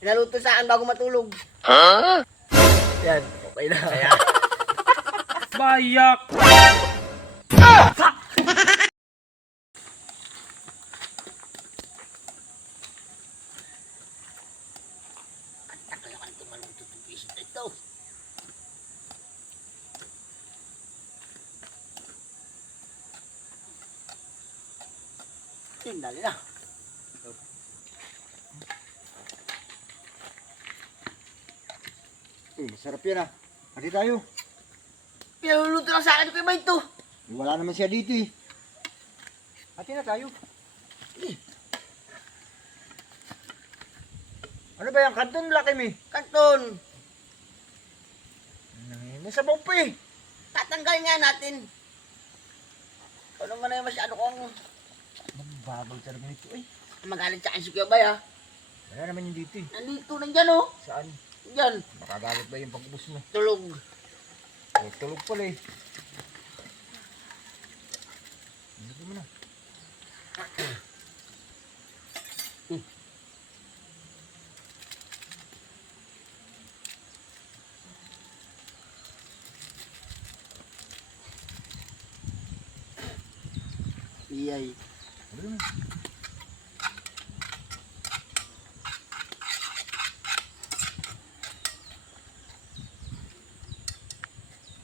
Pinaluto sa akin bago matulog. Yan, okay na. Kaya. Bayak! Tagal naman itong maluto itong pisit na ito. Dali na. Masarap yan ah. Hati tayo. Pinaluluto lang sa akin ko iba ito. Wala naman siya dito eh. Hati na tayo. Ano ba yung kanton laki mi? Kanton, Nasabaw pa eh. tatanggalin nga natin. Ano man na masyado kong Magbabag talaga nito eh. magalit sa akin si Kuya Bay ha. Wala naman yung dito eh. Nandito, nandyan oh. Saan? Nandyan, Makagalit ba yung pag-ubos mo? tulog. Oh, tulog pala eh. Ano mo na? Iyay. Ano mo?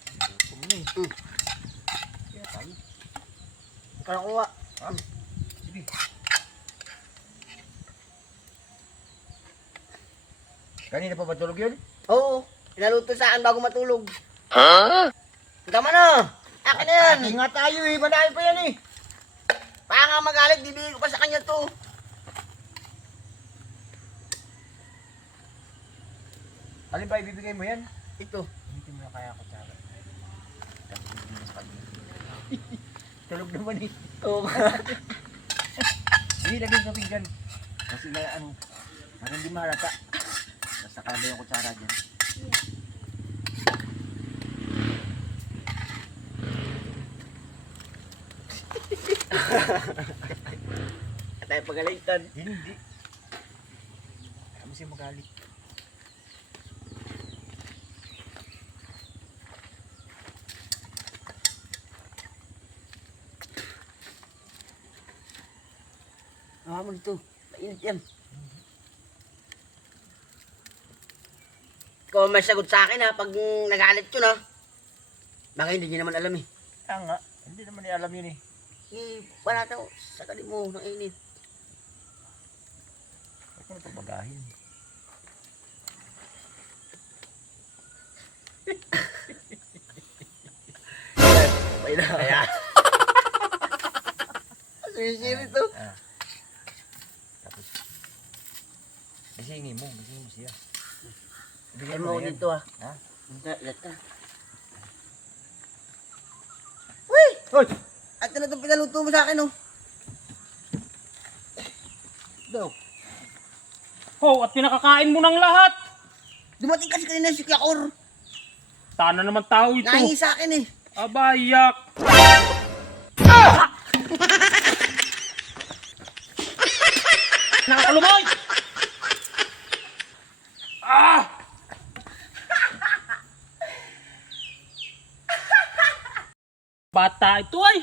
Ano mo na eh. Kaya tayo. Parang kuha. Ha? Sige. Kanina pa ba tulog yun? Oo, pinaluto sa akin bago matulog. Tama na. Akin na yan. Hati nga tayo eh. Madami pa yan eh. Baka nga magalit, bibigay ko pa sa kanya to. Alin ba ibibigay mo yan? Ito. Hindi mo na kaya ako tsara. Tulog naman eh. Oo. Hindi, lagay sa pinggan. Kasi may ano, parang hindi mahalata. Basta kada yung kutsara dyan. At tayo pagalitan. Hindi. Kami siya magalit. Mo dito. Mainit yan. Ikaw may sagot sa akin ha, pag nagalit yun ha. Baka hindi niya naman alam eh. Kaya nga, hindi naman niya alam yun eh. Wala daw, sagali mo ng init. Huwag mo na pabagahin. Okay na. Kaya. Sisirit to. Tapos, gisingin mo siya. Ay Ibigay mo na yan. dito ha. Ha? Lata. Uy! Hoy! At na itong pinaluto mo sa akin oh. Daw. Oh, at pinakakain mo ng lahat! Dumating kasi kanina si Kyakor. Sana naman tao ito. Nahingi sa akin eh. Abayak! Nakakalumay! Ah! Bata ito ay!